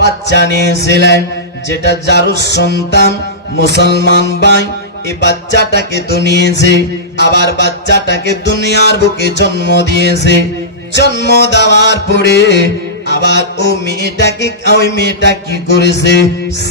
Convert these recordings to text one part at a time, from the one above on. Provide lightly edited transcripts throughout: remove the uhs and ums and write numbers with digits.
বাচ্চা নিয়েছিলেন, যেটা জারুস সন্তান মুসলমান ভাই। এই বাচ্চাটাকে তো নিয়েছে, আবার বাচ্চাটাকে দুনিয়ার বুকে জন্ম দিয়েছে। জন্ম দেওয়ার পরে আবার ওই মেয়েটা কি করেছে,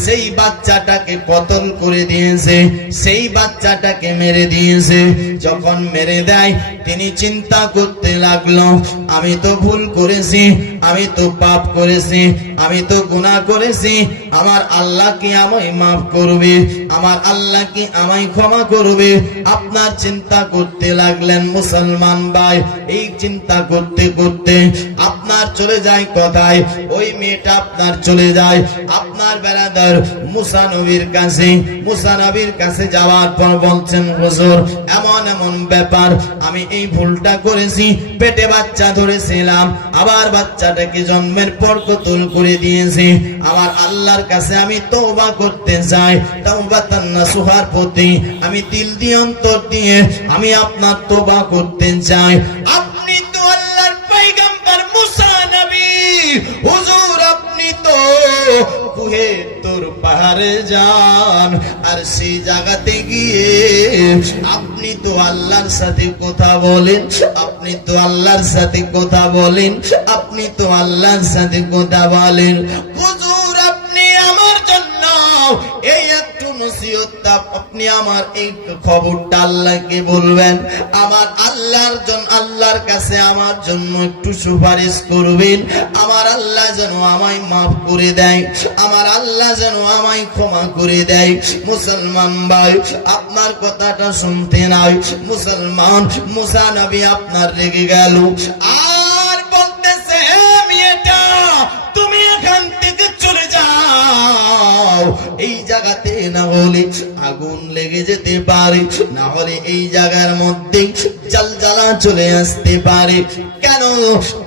সেই বাচ্চাটাকে কতল করে দিয়েছে, সেই বাচ্চাটাকে মেরে দিয়েছে। যখন মেরে দেয় তিনি চিন্তা করতে লাগলো, আমি তো ভুল করেছি, আমি তো পাপ করেছি, আমি তো গুনাহ করেছি, আমার আল্লাহ কি আমায় মাফ করবে, আমার আল্লাহ কি আমায় ক্ষমা করবে। আপনার চিন্তা করতে লাগলেন মুসলমান ভাই। এই চিন্তা করতে করতে আপনার চলে যায় কোথায়, ওই মেয়েটা আপনার চলে যায় আপনার বেরাদার মুসা নবীর কাছে। মুসা নবীর কাছে যাওয়ার পর বলছেন, হুজুর এমন এমন ব্যাপার, আমি এই ভুলটা করেছি, পেটে বাচ্চা ধরেছিলাম, আবার বাচ্চাটাকে জন্মের পর কতল করে দিয়েছি। আমার আল্লাহর কাছে আমি তওবা করতে চাই, তাওবাতান নাসুহার প্রতি আমি দিল দিয়ে অন্তর দিয়ে আমি আপনার তওবা করতে চাই। আপনি তো আল্লাহর পয়গম্বর মুসা নবী, হুজুর আপনি তো কুহে তোর পাহাড়ে যান, আর সেই জায়গাতে গিয়ে আপনি তো আল্লাহর সাথে কথা বলেন, আপনি তো আল্লাহর সাথে কথা বলেন, আপনি তো আল্লাহর সাথে কথা বলেন। হুজুর আপনি আমার জন্য এই একটু নসিহত, আপনি আমার এই খবরটা আল্লাহকে বলবেন, আমার আল্লাহর কাছে আমার জন্য একটু সুপারিশ করবেন, আমার আল্লাহ যেন আমায় মাফ করে দেয়, আমার আল্লাহ যেন আমায় ক্ষমা করে দেয়। মুসলমান ভাই আপনার কথাটা শুনতে নাই, মুসলমান মুসা নবী আপনার রেগে গেল, আর বলতেছে, মেয়েটা তুমি এখান থেকে চলে যাও, এই জায়গাতে না হলে আগুন লেগে যেতে পারে, না হলে এই জায়গার মধ্যে জালজালা চলে আসতে পারে। কেন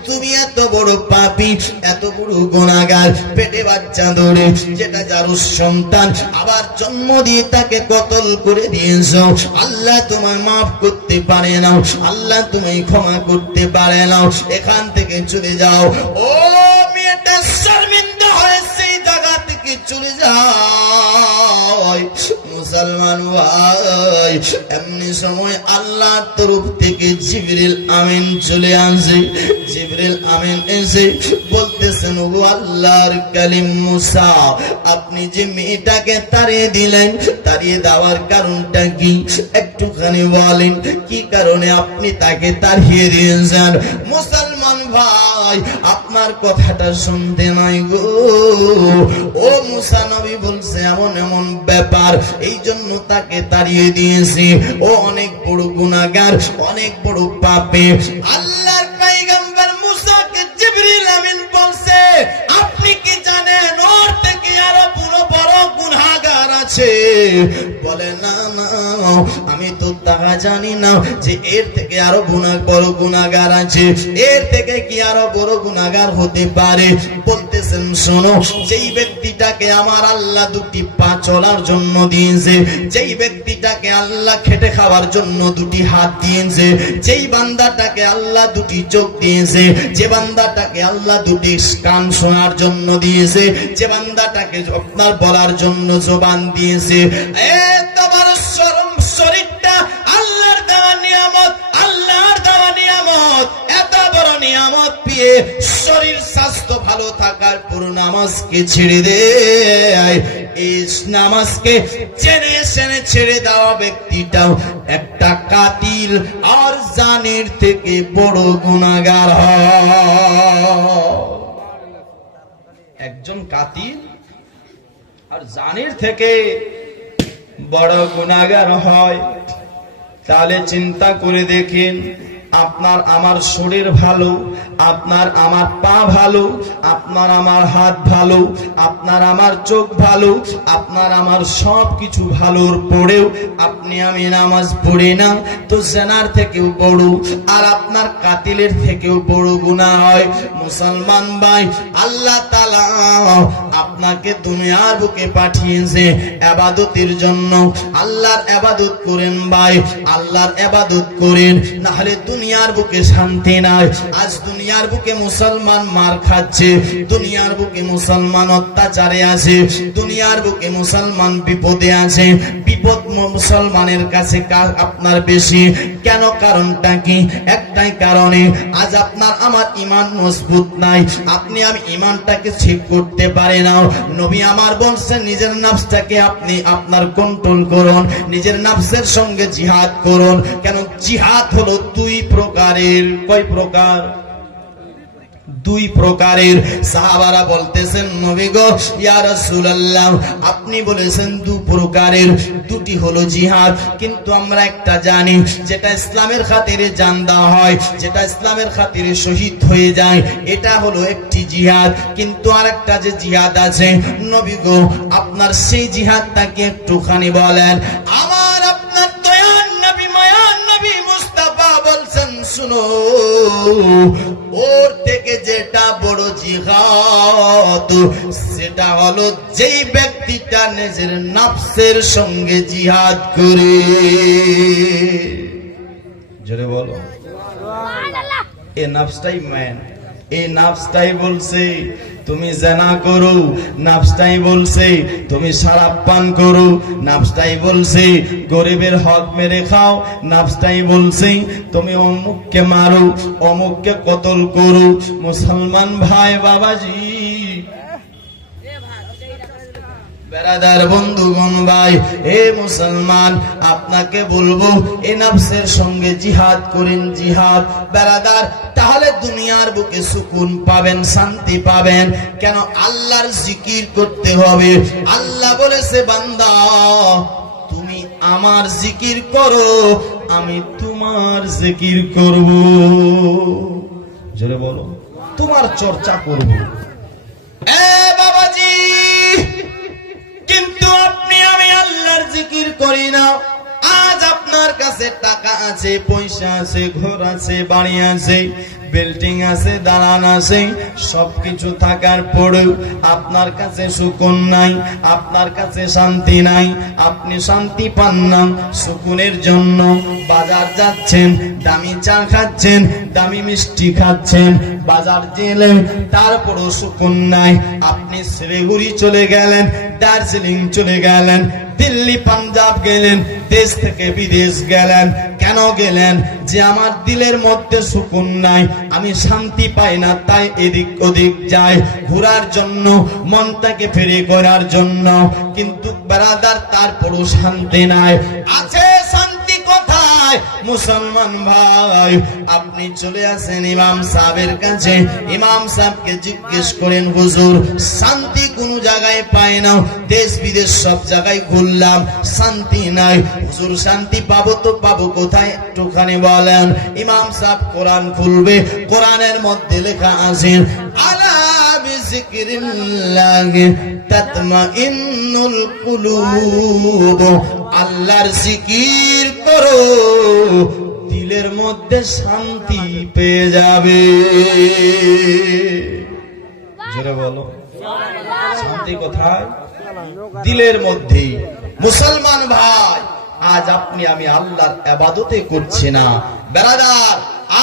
তুমি এত বড় পাপী, এত বড় গুনাহগার, পেটে বাচ্চা ধরে যেটা জারুস সন্তান, আবার জন্ম দিয়ে তাকে কতল করে দিয়েছো, আল্লাহ তোমায় মাফ করতে পারে না, আল্লাহ তোমায় ক্ষমা করতে পারে না, এখান থেকে চলে যাও। ও মেয়েটা শর্মিন্দা হয়েছে, এই জায়গা থেকে চলে যাও। মুসলমান ভাই এমনি সময় আল্লাহর তরফ থেকে জিবরিল আমিন চলে আসে। জিবরিল আমিন এসে বলতেছেন, ও আল্লাহর কালিম মুসা, আপনি যে মেয়েটাকে তাড়িয়ে দিলেন, তাড়িয়ে দেওয়ার কারণটা কি একটুখানি বলেন, কি কারণে আপনি তাকে তাড়িয়ে দিয়েছেন? মুসলমান ভাই আপনার কথাটা শুনতে নাই গো। ও মুসা নবী বলছে, এমন এমন ব্যাপার, এই জন্য তাকে তাড়িয়ে দিয়েছি, ও অনেক বড় গুনাহগার, অনেক বড় পাপী। আল্লাহর পয়গম্বর মুসাকে জিবরিল আমিন বলছে, আপনি কি জানেন ওর থেকে আরো বড় গুনাহগার আছে? বলে, না না, আমি তো তা জানি না যে এর থেকে আরো বড় গুনাহগার আছে, এর থেকে কি আরো বড় গুনাহগার হতে পারে? বলতেছেন, শোনো, যেই ব্যক্তিটাকে আমার আল্লাহ দুটি পা চলার জন্য দিয়েছে, যেই ব্যক্তিটাকে আল্লাহ খেটে খাওয়ার জন্য দুটি হাত দিয়েছে, যেই বান্দাটাকে আল্লাহ দুটি চোখ দিয়েছে, যে বান্দাটাকে আল্লাহ দুটি কান শোনার জন্য দিয়েছে, যে বান্দাটাকে আপনার বলার জন্য জবান দিয়েছে, এত বড় শরীরটা আল্লাহর দেওয়া নিয়ামত, আল্লাহর দেওয়া নিয়ামত, এত বড় নিয়ামত পেয়ে শরীর স্বাস্থ্য ভালো থাকার পর নামাজকে ছেড়ে দেয়। এই নামাজকে জেনে শুনে ছেড়ে দেওয়া ব্যক্তিটাও একটা কাতিল আর জানের থেকে বড় গুনাহগার হয়। একজন কাতিল আর জানের থেকে বড় গুনাহগার হয়। তাহলে চিন্তা করে দেখেন, আপনার আমার শরীর ভালো, আপনার আমার পা ভালো, আপনার আমার হাত ভালো, আপনার আমার চোখ ভালো, আপনার আমার সব কিছু ভালোর পরেও আপনি আমি নামাজ পড়ি না, তো জেনার থেকেও বড় আর আপনার কাতিলের থেকেও বড় গুনাহ হয়। মুসলমান ভাই, আল্লাহ তাআলা আপনাকে দুনিয়ার বুকে পাঠিয়েছে ইবাদতের জন্য। আল্লাহর ইবাদত করেন ভাই, আল্লাহর ইবাদত করেন, না হলে দুনিয়ার বুকে শান্তি নাই। আজ দুনিয়ার বুকে মুসলমান মার খাচ্ছে, দুনিয়ার বুকে মুসলমান অত্যাচারে আছে, দুনিয়ার বুকে মুসলমান বিপদে আছে। বিপদ মুসলমানের কাছে আপনার বেশি কেন? কারণটা কি? একটাই কারণে, আজ আপনার আমার ঈমান মজবুত নাই। আপনি আমি ঈমানটাকে ঠিক করতে পারি না। নবী আমার বলছেন নিজের নফসটাকে আপনি আপনার কন্ট্রোল করুন, নিজের নফসের সঙ্গে জিহাদ করুন। কেন? জিহাদ হলো দুই প্রকারের। কয় প্রকার? দুই প্রকারের। সাহাবারা বলতেছেন নবী গো ইয়া রাসূলুল্লাহ আপনি বলেছেন দুই প্রকারের, দুটি হলো জিহাদ, কিন্তু আমরা একটা জানি যেটা ইসলামের খাতিরে জান দেওয়া হয়, যেটা ইসলামের খাতিরে শহীদ হয়ে যায়, এটা হলো একটি জিহাদ। কিন্তু আরেকটা যে জিহাদ আছে নবী গো আপনার সেই জিহাদটাকে একটুখানি বলেন। আমার আপনার দয়ার নবী মায়ার নবী মুস্তাফা বলছেন শুনো, ওর থেকে যেটা বড় জিহাদ সেটা হলো যেই ব্যক্তিটা নিজের নফসের সঙ্গে জিহাদ করে। জোরে বলো সুবহানাল্লাহ। এই নফসটাই ম্যান, এই নফসটাই বলছে তুমি জেনা করো, নফসটাই বলছে তুমি শরাব পান করো, নফসটাই বলছে গরিবের হক মেরে খাও, নফসটাই বলছে তুমি অমুককে মারো, অমুককে কতল করো। মুসলমান ভাই বাবাজি, বেরাদার বন্ধুগণ ভাই, এ মুসলমান আপনাকে বলবো এই নফসের সঙ্গে জিহাদ করেন, জিহাদ বেরাদার, তাহলে দুনিয়ার বুকে সুকুন পাবেন, শান্তি পাবেন। কেন? আল্লাহর জিকির করতে হবে। আল্লাহ বলেছে বান্দা তুমি আমার জিকির করো, আমি তোমার জিকির করব। জোরে বলো, তোমার চর্চা করব। এ বাবাজি, কিন্তু আপনি আমি আল্লাহর জিকির করি না। আজ আপনার কাছে টাকা আছে, পয়সা আছে, ঘর আছে, বাড়ি আছে, বিল্ডিং আছে, দালান আছে, সবকিছু থাকার পরেও আপনার কাছে সুকুন নাই, আপনার কাছে শান্তি নাই, আপনি শান্তি পান না। সুকুনের জন্য বাজার যাচ্ছেন, দামি চা খাচ্ছেন, দামি মিষ্টি খাচ্ছেন, বাজার গেলেন, তারপরও সুকুন নাই। আপনি শিলিগুড়ি চলে গেলেন, দার্জিলিং চলে গেলেন, দিল্লি পাঞ্জাব গেলেন, দেশ থেকে বিদেশ গেলেন। কেন গেলেন? যে আমার দিলের মধ্যে সুকুন নাই, আমি শান্তি পাই না, তাই এদিক ওদিক যাই ঘোরার জন্য, মনটাকে ফ্রি করার জন্য। কিন্তু ব্রাদার তারপরও শান্তি নাই। আছে শান্তি কোথায়? মুসলমান ভাই, আপনি চলে আসেন ইমাম সাহেবের কাছে, ইমাম সাহেবকে জিজ্ঞেস করেন হুজুর শান্তি কোন জায়গায় পাই না, দেশ বিদেশ সব জায়গায় ঘুরলাম, শান্তি নাই, হুজুর শান্তি পাবো তো পাবো কোথায় একটুখানি বলেন। ইমাম সাহেব কোরআন খুলবে, কোরআনের মধ্যে লেখা আছে আলা বিযিকরিল্লাহি তাতমাইন্নুল কুলুব, আল্লাহর জিকির করো, দিলের মধ্যে শান্তি পেয়ে যাবে। জোরে বলো শান্তি কোথায়? দিলের মধ্যে। মুসলমান ভাই, আজ আপনি আমি আল্লাহর ইবাদতে করছি না। বেরাদার,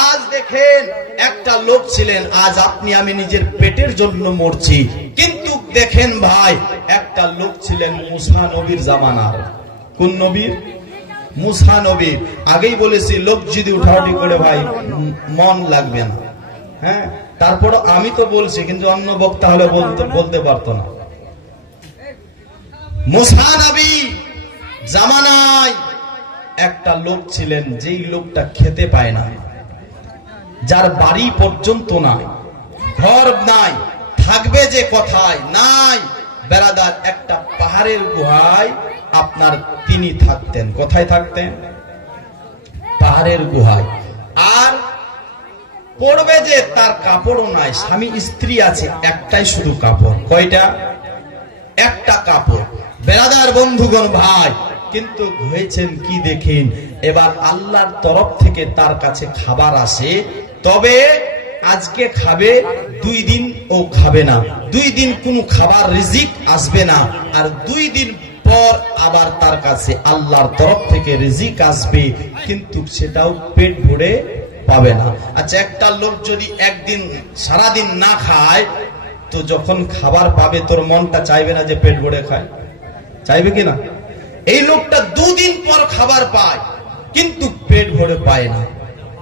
আজ দেখেন একটা লোক ছিলেন, আজ আপনি আমি নিজের পেটের জন্য মরছি। কিন্তু দেখেন ভাই, একটা লোক ছিলেন মুসা নবীর জামানার। কোন নবীর? মুসা নবী। আগেই বলেছি লোক যদি উঠাউঠি করে ভাই মন লাগবে না। হ্যাঁ, তারপর আমি তো বলছি, কিন্তু অন্য বক্তা হলে বলতে পারতো না। মুসা নবী জামানায় একটা লোক ছিলেন, যেই লোকটা খেতে পায় না, যার বাড়ি পর্যন্ত নাই, ঘর নাই, থাকবে যে কোথায় নাই। বেরাদার, একটা পাহাড়ের গুহায় আপনার তিনি থাকতেন। কোথায় থাকতেন? পাহাড়ের গুহায়। আর পড়বে যে তার কাপড়ও নাই, স্বামী স্ত্রী আছে, একটাই শুধু কাপড়। কয়টা? একটা কাপড়। বেরাদার বন্ধুগণ ভাই, কিন্তু হয়েছেন কি দেখেন, এবার আল্লাহর তরফ থেকে তার কাছে খাবার আসে, তবে আজকে খাবে, 2 দিন ও খাবে না, 2 দিন কোনো খাবার রিজিক আসবে না, আর 2 দিন পর আবার তার কাছে আল্লাহর তরফ থেকে রিজিক আসবে, কিন্তু সেটাও পেট ভরে পাবে না। আচ্ছা, একটা লোক যদি একদিন সারাদিন না খায়, তো যখন খাবার পাবে তোর মনটা চাইবে না যে পেট ভরে খায়? চাইবে কিনা? এই লোকটা 2 দিন পর খাবার পায় কিন্তু পেট ভরে পায় না,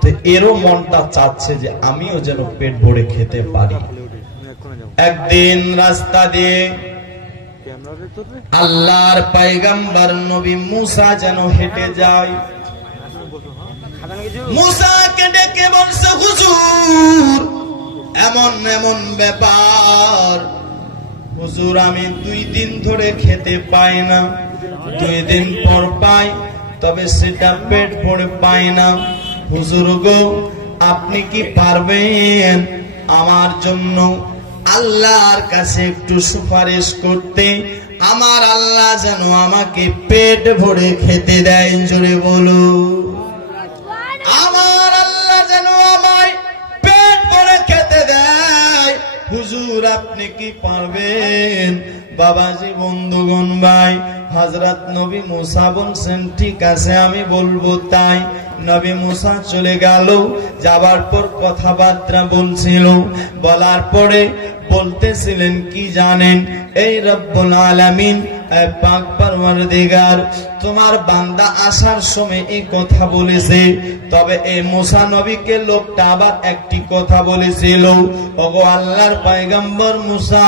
তো এরও মনটা চাচ্ছে যে আমিও যেন পেট ভরে খেতে পারি। একদিন রাস্তা দিয়ে আল্লাহর পয়গম্বর নবী মুসা যেন হেঁটে যায়। মুসাকে ডেকে বলছে, হুজুর এমন এমন ব্যাপার, হুজুর আমি 2 দিন ধরে খেতে পাই না, 2 দিন পর পাই, তবে সেটা পেট ভরে পাই না। হুজুর গো, আপনি কি পারবেন আমার জন্য আল্লাহর কাছে একটু সুপারিশ করতে? আমার আল্লাহ যেন আমাকে পেট ভরে খেতে দেয়। জোরে বলো, আমার আল্লাহ যেন আমায় পেট ভরে খেতে দেয়। হুজুর আপনি কি পারবেন? বাবাজি, বন্ধুগণ, ভাই, হযরত নবী মুসা বলছেন, ঠিক আছে আমি বলবো। তাই নবী মুসা চলে গেল। যাবার পর কথাবার্তা বলছিল, বলার পরে বলতেছিলেন কি জানেন? এই রব্বুল আলামিন, পাক পরওয়ারদিগার, তোমার বান্দা আসার সময় এই কথা বলেছে, তবে এই মুসা নবীকে লোকটা আবার একটি কথা বলেছিল, ওগো আল্লাহর পয়গম্বর মুসা,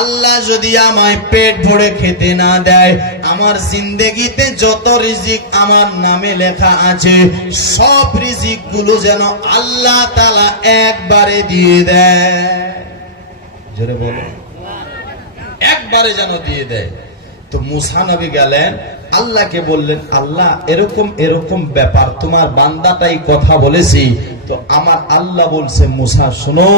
আল্লাহ যদি আমায় পেট ভরে খেতে না দেয়, আমার জিন্দেগিতে যত রিজিক আমার নামে লেখা আছে সব রিজিক গুলো যেন আল্লাহ তাআলা একবারে দিয়ে দেয়। জোরে বলো, একবারে যেন দিয়ে দেয়। তো মুসা নবী গেলেন, আল্লাহকে বললেন, আল্লাহ এরকম এরকম ব্যাপার, তোমার বান্দাটাই কথা বলেছি। তো আমার আল্লাহ বলছে, মুসা শোনো,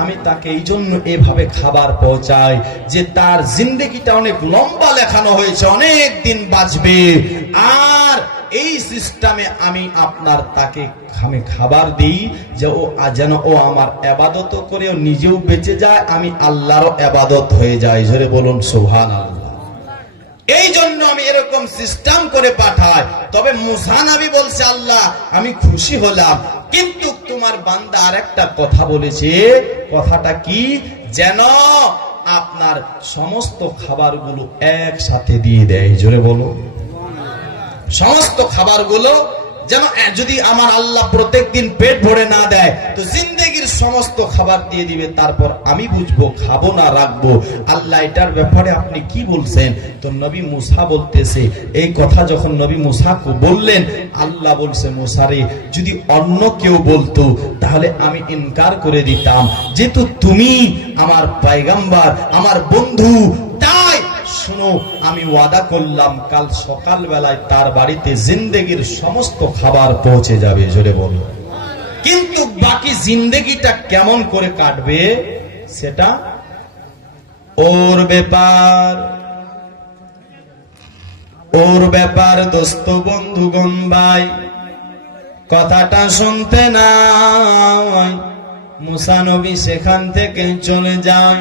আমি তাকে এই জন্য এভাবে খাবার পৌঁছাই যে তার জিন্দেগিটা অনেক লম্বা লেখানো হয়েছে, অনেক দিন বাঁচবে, আর এই সিস্টেমে আমি আপনার তাকে আমি খাবার দিই যে ও যেন ও আমার ইবাদত করে ও নিজেও বেঁচে যায়, আমি আল্লাহরও ইবাদত হয়ে যায়। জোরে বলুন সুবহানাল্লাহ। এই জন্য আমি এরকম সিস্টেম করে পাঠাই। তবে মুসা নবী বলছে, আল্লাহ আমি খুশি হলাম, কিন্তু তোমার বান্দা আরেকটা কথা বলেছে। কথাটা কি? যেন আপনার সমস্ত খাবারগুলো একসাথে দিয়ে দেয়। জোরে বলো, সমস্ত খাবারগুলো যেন, যদি আমার আল্লাহ প্রত্যেকদিন পেট ভরে না দেয় তো জিন্দেগির সমস্ত খাবার দিয়ে দিবে, তারপর আমি বুঝবো খাবো না রাখবো। আল্লাহ এটার ব্যাপারে আপনি কি বলছেন? তো নবী মুসা বলতেছে, এই কথা যখন নবী মুসাকে বললেন, আল্লাহ বলছে, মুসা রে, যদি অন্য কেউ বলতো তাহলে আমি ইনকার করে দিতাম, যেহেতু তুমি আমার পয়গম্বর, আমার বন্ধু, তাই শোনো, আমি ওয়াদা করলাম কাল সকাল বেলায় তার বাড়িতে জিন্দেগির সমস্ত খাবার পৌঁছে যাবে। জোরে বলো। কিন্তু বাকি জিন্দেগিটা কেমন করে কাটবে সেটা ওর ব্যাপার, ওর ব্যাপার। দোস্ত, বন্ধুগণ, ভাই, কথাটা শুনতে নাই। মুসা নবী সেখান থেকে চলে যায়।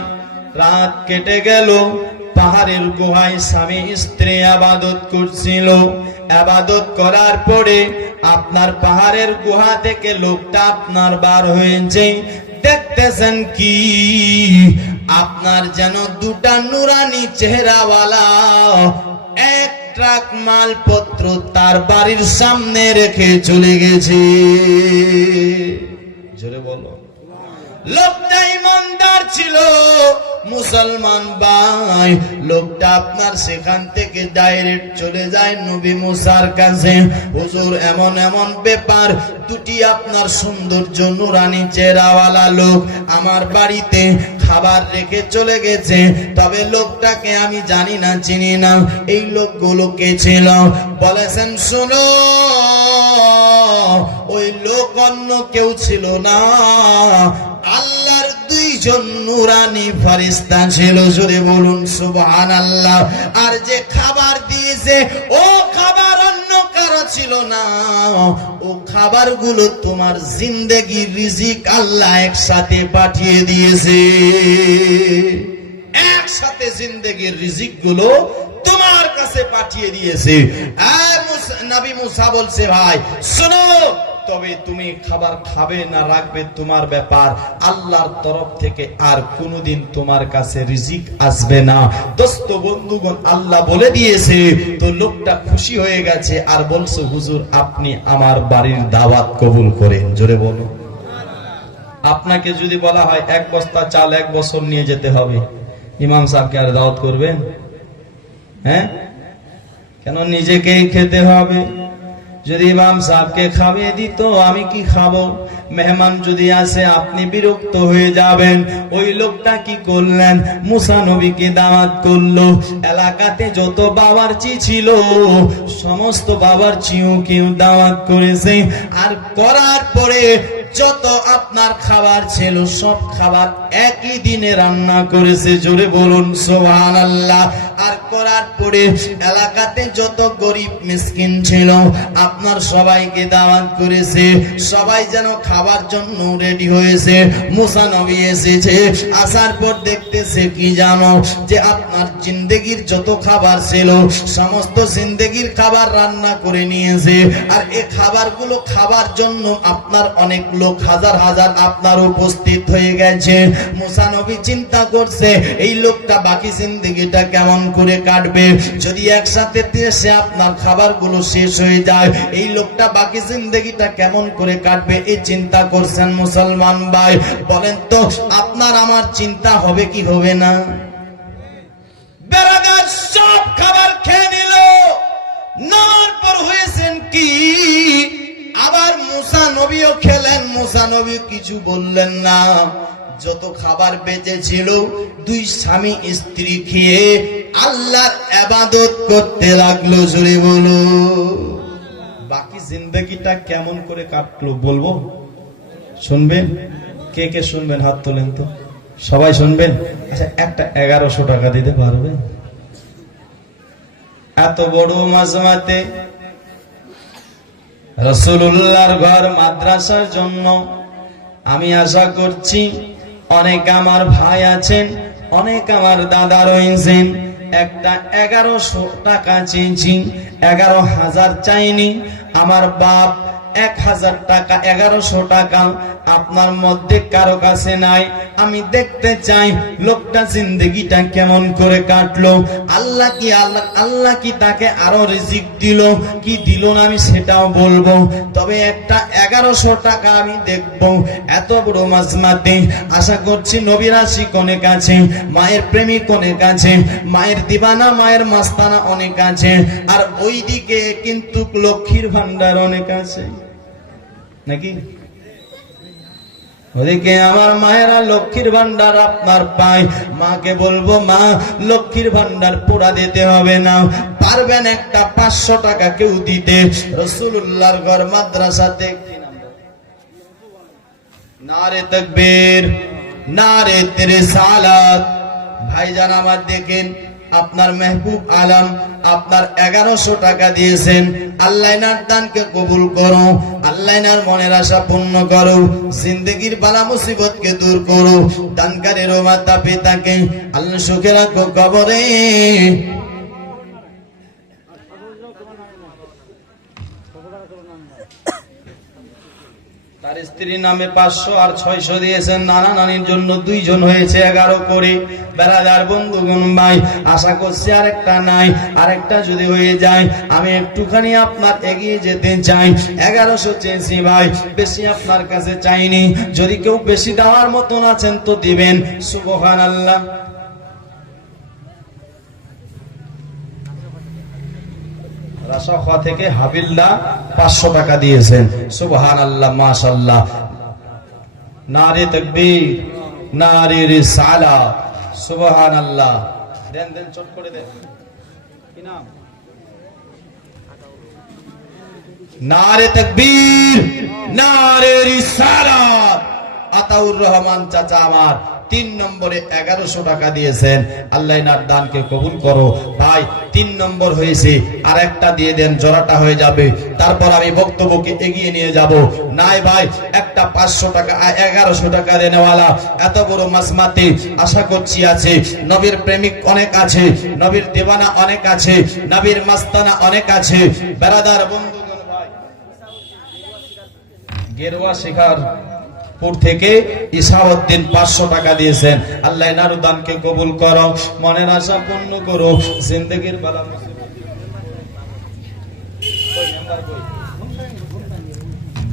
রাত কেটে গেল। পাহাড়ের গুহায় স্বামী স্ত্রী ইবাদত করছিল। ইবাদত করার পরে আপনার পাহাড়ের গুহা থেকে লোকটা আপনার বার হয়েছে। দেখতেছেন কি? আপনার যেন দুটা নুরানি চেহারাওয়ালা এক ট্রাক মালপত্র তার বাড়ির সামনে রেখে চলে গেছে। জোরে বলো। লোকটা ইমানদার ছিল, মুসলমান ভাই। লোকটা আপনার সেখান থেকে ডাইরেক্ট চলে যায় নবী মুসার কাছে। হুজুর এমন এমন ব্যাপার, দুটি আপনার সৌন্দর্য নুরানি চেহারাওয়ালা লোক আমার বাড়িতে খাবার রেখে চলে গেছে, তবে লোকটাকে আমি জানি না, চিনি না। এই লোকগুলো কে ছিল? বলেছেন, শোনো, ওই লোক অন্য কেউ ছিল না, আল্লাহর 2 দুইজন নূরানি ফেরেশতা ছিল, জোরে বলুন সুবহানাল্লাহ। আর যে খাবার দিয়েছে ও খাবার অন্য কারো ছিল না, ও খাবারগুলো তোমার জিন্দেগির রিজিক আল্লাহ একসাথে পাঠিয়ে দিয়েছে। একসাথে জিন্দেগির রিজিক গুলো তোমার কাছে পাঠিয়ে দিয়েছে। নবী মুসা বলছে, ভাই শোনো, তবে তুমি খাবার খাবে না রাখবে তোমার ব্যাপার, আল্লাহর তরফ থেকে আর কোনোদিন তোমার কাছে রিজিক আসবে না। দোস্ত বন্ধুগণ, আল্লাহ বলে দিয়েছে। তো লোকটা খুশি হয়ে গেছে আর বলছে, হুজুর আপনি আমার বাড়ির দাওয়াত কবুল করেন। জোরে বলো। আপনাকে যদি বলা হয় এক বস্তা চাল 1 বছর নিয়ে যেতে হবে, ইমাম সাহেবকে আর দাওয়াত করবেন? হ্যাঁ, কেন? নিজেকেই খেতে হবে। যদি ইমাম সাহেবকে খাইয়ে দিত, আমি কি খাবো? মেহমান যদি আসে আপনি বিরক্ত হয়ে যাবেন। ওই লোকটা কি করলেন? মুসা নবীকে দাওয়াত করলো। এলাকাতে যত বাবরচি ছিল সমস্ত বাবরচিও দাওয়াত করেছে। আর করার পরে যত আপনার খাবার ছিল সব খাবার একই দিনে রান্না করেছে। জোরে বলুন সুবহানাল্লাহ। আর করার পরে এলাকাতে যত গরিব মিসকিন ছিল আপনার সবাইকে দাওয়াত করেছে। সবাই যেন খাবার জন্য রেডি হয়েছে। মুসা নবী এসেছে, আসার পর দেখতেছে কি জানো, যে আপনার জিন্দেগির যত খাবার ছিল সমস্ত জিন্দেগির খাবার রান্না করে নিয়েছে। আর এই খাবারগুলো খাবার জন্য আপনার অনেক লোক হাজার হাজার আপনার উপস্থিত হয়ে গেছে। মুসা নবী চিন্তা করছে, এই লোকটা বাকি জিন্দেগিটা কেমন করে কাটবে? যদি একসাথে এসে আপনার খাবারগুলো শেষ হয়ে যায়, এই লোকটা বাকি জিন্দেগিটা কেমন করে কাটবে? এই চিন্তা করছেন। মুসলমান ভাই বলেন তো, আপনার আমার চিন্তা হবে কি হবে না? বেরাদার সব খাবার খেয়ে নিল, নেওয়ার পর হয়েছেন কি? আবার মুসা নবীও খেলেন। মুসা নবী কিছু বললেন না। যত খাবার বেঁচে ছিল দুই স্বামী স্ত্রী খেয়ে আল্লাহর ইবাদত করতে লাগলো। জোরে বলো। বাকি জিন্দেগিটা কেমন করে কাটলো বলবো? শুনবেন? কে কে শুনবেন? হাত তোলেন তো। সবাই শুনবেন? আচ্ছা, একটা 1100 টাকা দিতে পারবে? এত বড় মাজমাতে রাসূলুল্লাহর ঘর মাদ্রাসার জন্য আমি আশা করছি অনেক আমার ভাই আছেন, অনেক আমার দাদা রয়েছেন। একটা 1100 টাকা চেয়েছি, 11,000 চাইনি। আমার বাপ 1000 টাকা, 1100 টাকা আপনার মধ্যে কারো কাছে নাই। আমি দেখতে চাই লোকটা জিন্দেগিটা কেমন করে কাটলো। আল্লাহ কি তাকে আরো রিজিক দিল কি দিল না আমি সেটাও বলবো। তবে একটা 1100 টাকা আমি দেখবো। এত বড় মাজমাতে আশা করছি নবীর আশিক অনেক আছে, মায়ের প্রেমিক অনেক আছে, মায়ের দিবানা মায়ের মাস্তানা অনেক আছে। আর ওইদিকে কিন্তু লক্ষ্মীর ভান্ডার অনেক আছে নাকি? ওদিকে আমার মায়েরা লক্ষ্মীর ভান্ডার আপনার পায়। মাকে বলবো, মা লক্ষ্মীর ভান্ডার পুরা দিতে হবে না, পারবেন একটা 500 টাকা কেউ দিতে? রাসূলুল্লাহর ঘর মাদ্রাসাতে নারে তাকবীর, নারে রিসালাত। ভাইজান আমার দেখেন, আপনার মেহবুব আলম আপনার 1100 টাকা দিয়েছেন। আল্লাহ নার দানকে কবুল করো, আল্লাহ নার মনের আশা পূর্ণ করো, জিন্দেগির বালা মুসিবতকে দূর করো। দানকারীর মাতা পিতাকে আল্লাহ সুখে রাখো কবরে। তার স্ত্রীর নামে 500 আর 600 দিয়েছেন। নানা নানির জন্য 2 জন হয়েছে 11 করে। বেরাদার বন্ধুগণ ভাই, আশা করছি আরেকটা নাই, আরেকটা যদি হয়ে যায় আমি একটুখানি আপনার এগিয়ে যেতে চাই। 1100 চেয়েছি ভাই, বেশি আপনার কাছে চাইনি। যদি কেউ বেশি দেওয়ার মতন আছেন তো দিবেন। সুবহানাল্লাহ। রাশাখা থেকে হাবিল্লা 500 টাকা দিয়েছেন। সুবহানাল্লাহ, মাশাআল্লাহ। নারে তাকবীর, নারে রিসালাত। সুবহানাল্লাহ। দেন দেন, চট করে দেন। কি নাম? নারে তাকবীর, নারে রিসালাত। আতাউর রহমান চাচা আমার 3 নম্বরে 1100 টাকা দিয়েছেন, আল্লাহ এনার দানকে কবুল করো। ভাই 3 নম্বর হয়েছে, আর একটা দিয়ে দেন, জোড়াটা হয়ে যাবে, তারপর আমি বক্তব্যকে এগিয়ে নিয়ে যাব। নাই ভাই, একটা 500 টাকা 1100 টাকা দেনেওয়ালা এত বড় মাসমাতে আশা করছি আছে। নবীর প্রেমিক অনেক আছে, নবীর দেওয়ানা অনেক আছে, নবীর মাস্তানা অনেক আছে। বেরাদার বন্ধুগণ, ভাই গেরুয়া শিখারপুর থেকে ইসাউদ্দিন 500 টাকা দিয়েছেন, আল্লাহ এনার দানকে কবুল করো, মনের আশা পূর্ণ করো, জিন্দেগির বালা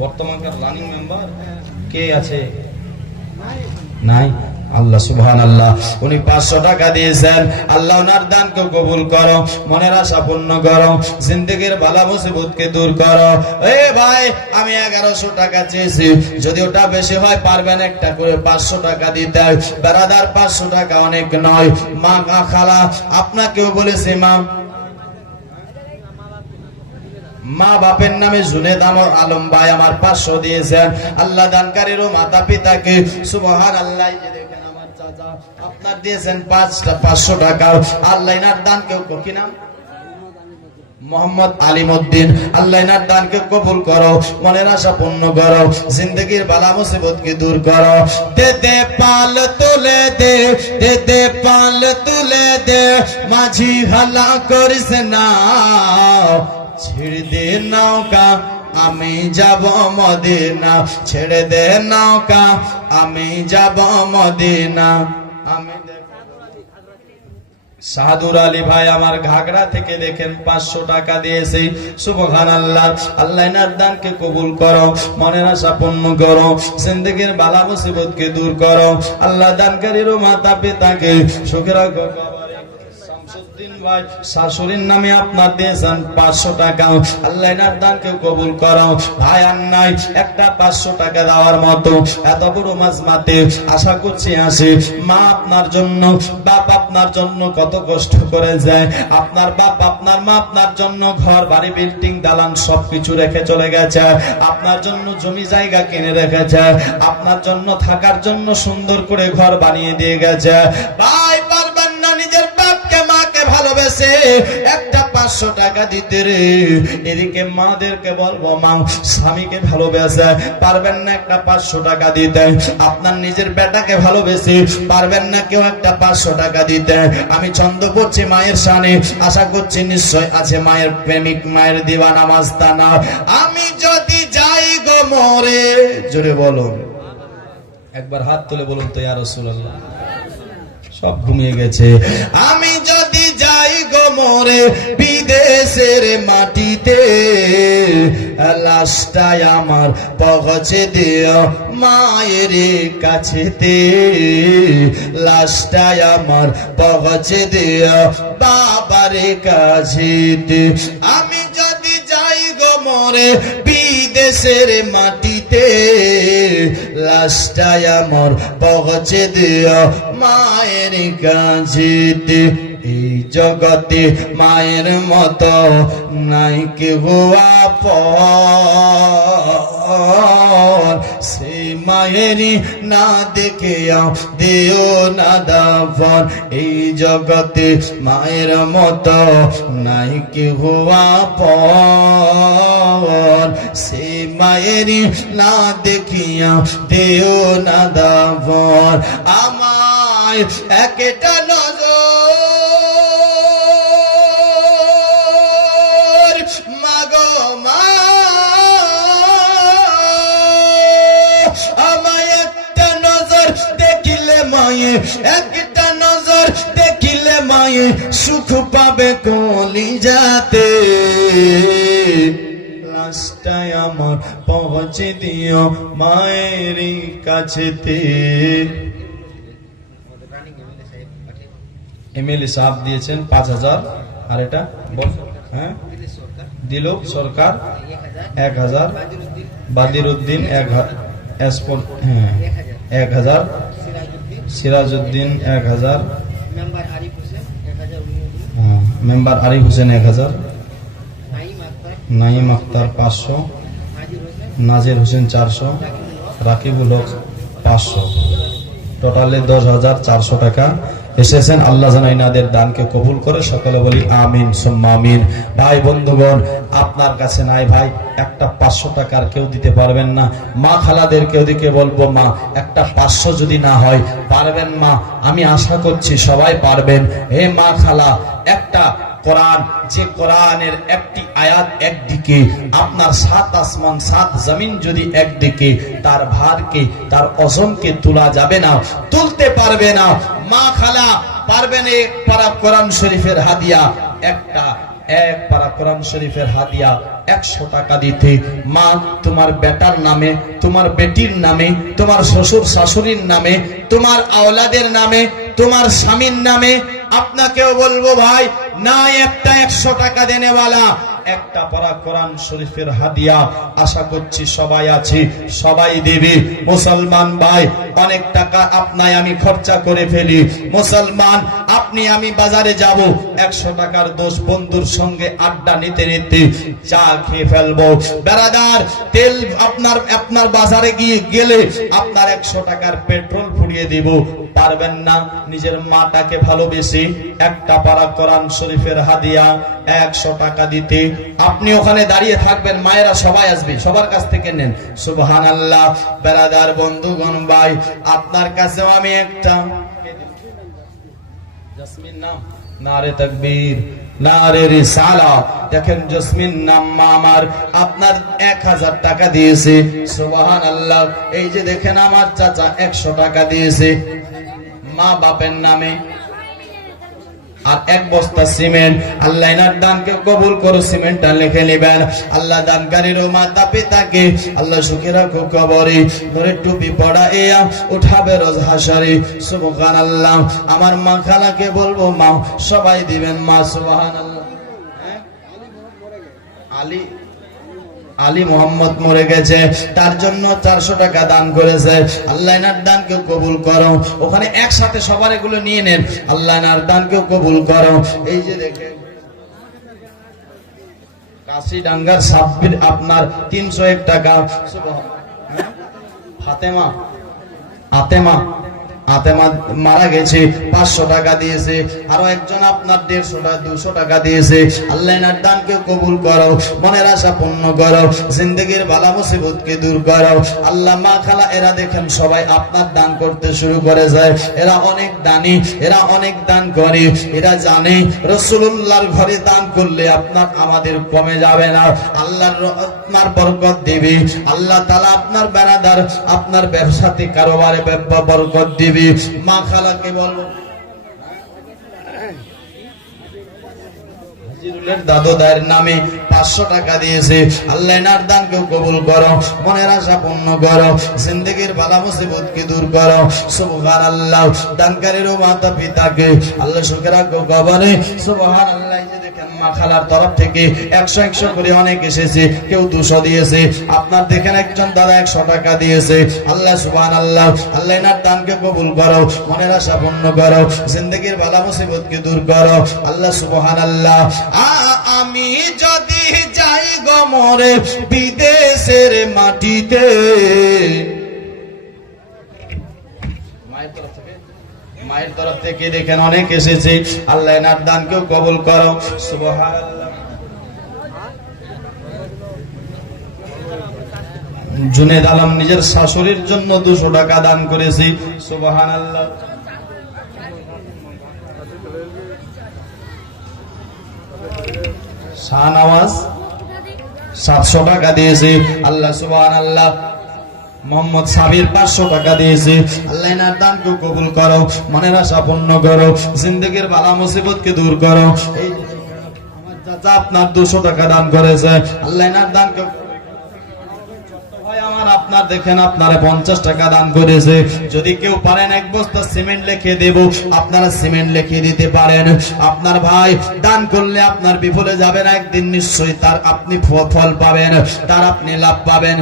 বর্তমানকার রানিং মেম্বার কে আছে? নাই। আল্লাহ সুবহানাল্লাহ, উনি 500 টাকা দিয়েছেন, আল্লাহ ওনার দানকে কবুল করো, মনের আশা পূর্ণ করো, জিন্দেগির বালা মুসিবতকে দূর করো। এ ভাই, আমি 1100 টাকা চেয়েছি, যদি ওটা বেশি হয় পারবেন একটা করে 500 টাকা দিতে। বেরাদার 500 টাকা অনেক নয়। মা খালা আপনাকেও বলেছি, মা বাপের নামে জুনেদ আলম ভাই আমার 500 দিয়েছেন, আল্লাহ দানকারীরও মাতা পিতাকে সুবহানাল্লাহ। দেখেন আমার চাচা আপনার দিয়েছেন 500 টাকা, আল্লাহ এনার দানকে কি নাম? মোহাম্মদ আলিমউদ্দিন, আল্লাহ এনার দানকে কবুল করো, মনের আশা পূর্ণ করো, জিন্দেগির বালা মুসিবতকে দূর করো। দে দে পাল তুলে দে, দে দে পাল তুলে দে, মাঝি হালা করিস না, ছেড়ে দে নৌকা আমি যাব মদিনা, ছেড়ে দে নৌকা আমি যাব মদিনা। আমি সাদুর আলী ভাই আমার ঘাগড়া থেকে দেখেন 500 টাকা দিয়েছে, সুবহানাল্লাহ। আল্লাহ এনার দানকে কবুল করো, মনের আশা পূর্ণ করো, জিন্দেগির বালা মুসিবতকে দূর করো, আল্লাহ দানকারীরও মাতা পিতাকে সুখে রাখো। ভাই শাশুড়ির নামে আপনার দিয়েছেন 500 টাকা, আল্লাহ এনার দানকে কবুল করো। ভাই আর নাই একটা 500 টাকা দেওয়ার মতো, এত বড় মাঝমাতে আশা করছি আসে। মা আপনার জন্য, বাপ আপনার জন্য কত কষ্ট করে যায়, আপনার বাপ আপনার মা আপনার জন্য ঘর বাড়ি বিল্ডিং দালান সবকিছু রেখে চলে গেছে, আপনার জন্য জমি জায়গা কিনে রেখেছে, আপনার জন্য থাকার জন্য সুন্দর করে ঘর বানিয়ে দিয়ে গেছে। ভাই পারবেন না নিজের বাপকে মাকে ভালোবেসে একটা 500 টাকা দিতে রে? এদিকে মাদেরকে বলবো, মা স্বামীকে ভালোবেসে পারবেন না একটা 500 টাকা দিতে, আপনার নিজের বেটাকে ভালোবেসে পারবেন না কেউ একটা 500 টাকা দিতে। আমি ছন্দ করছি মায়ের শানে, আশা করছি নিশ্চয় আছে মায়ের প্রেমিক, মায়ের দিওয়ানা মাস্তানা। আমি যদি যাই গো মরে, জোরে বলুন, একবার হাত তুলে বলুন তো ইয়া রাসূলুল্লাহ। সব ঘুমিয়ে গেছে। আমি যদি যাই গো মরে বিদেশের মাটিতে, লাশটাই আমার পৌঁছে দিও মায়ের কাছেতে, লাশটাই আমার পৌঁছে দিও বাবার কাছেতে। আমি যদি যাই গো মরে বিদেশের মাটিতে, লাশটাই আমার পৌঁছে দিও মায়ের কাছেতে। এই জগতে মায়ের মতো নাই কেউ আপন, সেই মায়েরই না দেখে দিও না দাফন। এই জগতে মায়ের মতো নাই কেউ আপন, সেই মায়েরই না দেখিয়া দিও না দাফন। আমায় একটা নজর মাগো মা, আমায় একটা নজর দেখিলে মায়ে, একটা নজর দেখিলে মায়ে সুখ পাবে কলিজাতে। লাশটাই আমার পৌঁছে দিও মায়ের কাছেতে। এমএলএ সাহেব দিয়েছেন 5000, আর এটা হ্যাঁ দিলীপ সরকার 1000, বাদিরউদ্দিন 1000, সিরাজউদ্দিন 1000, মেম্বার আরিফ হোসেন 1000, নাইম আক্তার 500, নাজির হোসেন 400, রাকিবুল হক 500। টোটালে 10,400 টাকা এসেছেন। আল্লাহ যেন ইনাদের দানকে কবুল করে, সকলে বলি আমিন সুম্মা আমিন। ভাই বন্ধুগণ, আপনার কাছে নাই ভাই একটা 500 টাকার কেউ দিতে পারবেন না? মা খালাদের কেউ দিকে বলবো, মা একটা 500 যদি না হয় পারবেন মা? আমি আশা করছি সবাই পারবেন। হে মা খালা, একটা কোরআন, যে কোরআনের একটি আয়াত একদিকে, আপনার 7 আসমান 7 জমিন যদি একদিকে, তার ভারকে, তার ওজনকে তোলা যাবে না, তুলতে পারবে না। মা খালা পারবেন এক পারা কোরআন শরীফের হাদিয়া, এক পারা কোরআন শরীফের হাদিয়া 100 টাকা দিতে? মা, তোমার বেটার নামে, তোমার বেটির নামে, তোমার শ্বশুর শাশুড়ির নামে, তোমার আওলাদের নামে, তোমার স্বামীর নামে আপনাকেও বলবো ভাই, না একটা 100 টাকা দেনেওয়ালা একটা পারা কোরআন শরীফের হাদিয়া আশা করছি সবাই আছে, সবাই দেবে। মুসলমান ভাই, অনেক টাকা আপনায় আমি খরচা করে ফেলি। মুসলমান, আপনি আমি বাজারে যাব, 100 টাকার দোষ বন্ধুর সঙ্গে আড্ডা নিতে নিতে চা খেয়ে ফেলবো। বেরাদার, তেল আপনার বাজারে গেলে আপনার 100 টাকার পেট্রোল ফুরিয়ে দিব, পারবেন না? নিজের মাটাকে ভালোবেসে একটা পারা কোরআন শরীফের হাদিয়া 100 টাকা দিতে আপনি ওখানে দাঁড়িয়ে থাকবেন, মায়েরা সবাই আসবে, সবার কাছ থেকে নেন। সুবহানাল্লাহ। বেরাদার বন্ধুগণ ভাই, আপনার কাছেও আমি একটা জসমিন নাম, নারে তাকবীর, নারে রিসালাত। দেখেন জসমিন নাম মা আমার, আপনার 1000 টাকা দিয়েছে। সুবহানাল্লাহ। এই যে দেখেন আমার চাচা 100 টাকা দিয়েছে মা বাপের নামে, আর 1 বস্তা সিমেন্ট। আল্লাহ এনার দানকে কবুল করো, সিমেন্টটা লিখে নেবেন। আল্লাহ দানকারীর মাতা পিতাকে আল্লাহ সুখে রাখো, কবরে নূরের টুপি পড়াইয়া উঠাবে রোজ হাশরে। সুবহানাল্লাহ। আমার মা খালাকে বলবো, মা সবাই দিবেন মা। সুবহানাল্লাহ। আলী মোহাম্মদ মরে গেছে, তার জন্য 400 টাকা দান করেছে। আল্লাহ এনার দানকেও কবুল করো। ওখানে একসাথে সবার এগুলো নিয়ে নেন, আল্লাহ এনার দানকেও কবুল করো। এই যে দেখেন কাশিডাঙ্গার সাব্বির আপনার 301 টাকা। ফাতেমা মারা গেছে, 500 টাকা দিয়েছে। আরো একজন আপনার 200 টাকা দিয়েছে। আল্লাহ এনার দানকে কবুল করো, মনের আশা পূর্ণ করো, জিন্দেগির বালা মুসিবতকে দূর করো। আল্লাহ মা খালা এরা দেখেন সবাই আপনার দান করতে শুরু করে যায়। এরা অনেক দানি, এরা অনেক দান করে। এরা জানে রাসূলুল্লাহর ঘরে দান করলে আমাদের কমে যাবে না, আল্লাহর আপনার বরকত দিবে। আল্লাহ তাআলা আপনার বেনাদার, আপনার ব্যবসাতে কারোবারে বরকত দিবে। মা খালাকে বলবো, দাদু দায়ের নামে 500 টাকা দিয়েছে। আল্লাহ এনার দানকে কবুল করো, মনের আশা পূর্ণ করো, জিন্দেগির বালা মুসিবতকে দূর করো। সুবহানাল্লাহ। দানকারীর মাতা পিতাকে আল্লাহ সুখে রাখো, কবরে। সুবহানাল্লাহ। এই যে দেখেন মা খালার তরফ থেকে 100 করে অনেক এসেছে, কেউ 200 দিয়েছে। আপনার দেখেন একজন দাদা 100 টাকা দিয়েছে। আল্লাহ সুবহানাল্লাহ। আল্লাহ এনার দানকে কবুল করো, মনের আশা পূর্ণ করো, জিন্দেগির বালা মুসিবতকে দূর করো। আল্লাহ সুবহানাল্লাহ। আমি যদি যাই গো মরে বিদেশের মাটিতে, মায়ের তরফ থেকে দেখেন অনেক এসেছে। আল্লাহ এনার দানকেও কবুল করো। সুবহানাল্লাহ। জুনেদ আলম নিজের শাশুড়ির জন্য 200 টাকা দান করেছি। সুবহানাল্লাহ। শাহনওয়াজ 700 টাকা দিয়েছে। আল্লাহ সুবহানাল্লাহ। মোহাম্মদ সাবির 500 টাকা দিয়েছে। আল্লাহ এনার দানকে কবুল করো, মনের আশা পূর্ণ করো, জিন্দেগির বালা মুসিবতকে দূর করো। এই আমার চাচা আপনার 200 টাকা দান করেছে। আল্লাহ এনার দানকে আমার আপনার দেখেন আপনারা 50 টাকা দান করেছে। যদি কেউ পারেন 1 বস্তা সিমেন্ট লিখে দেব, আপনারা সিমেন্ট লিখে দিতে পারেন। আপনার ভাই দান করলে আপনার বিফলে যাবে না, একদিন নিশ্চয়ই তার আপনি ফল পাবেন, তার আপনি লাভ পাবেন।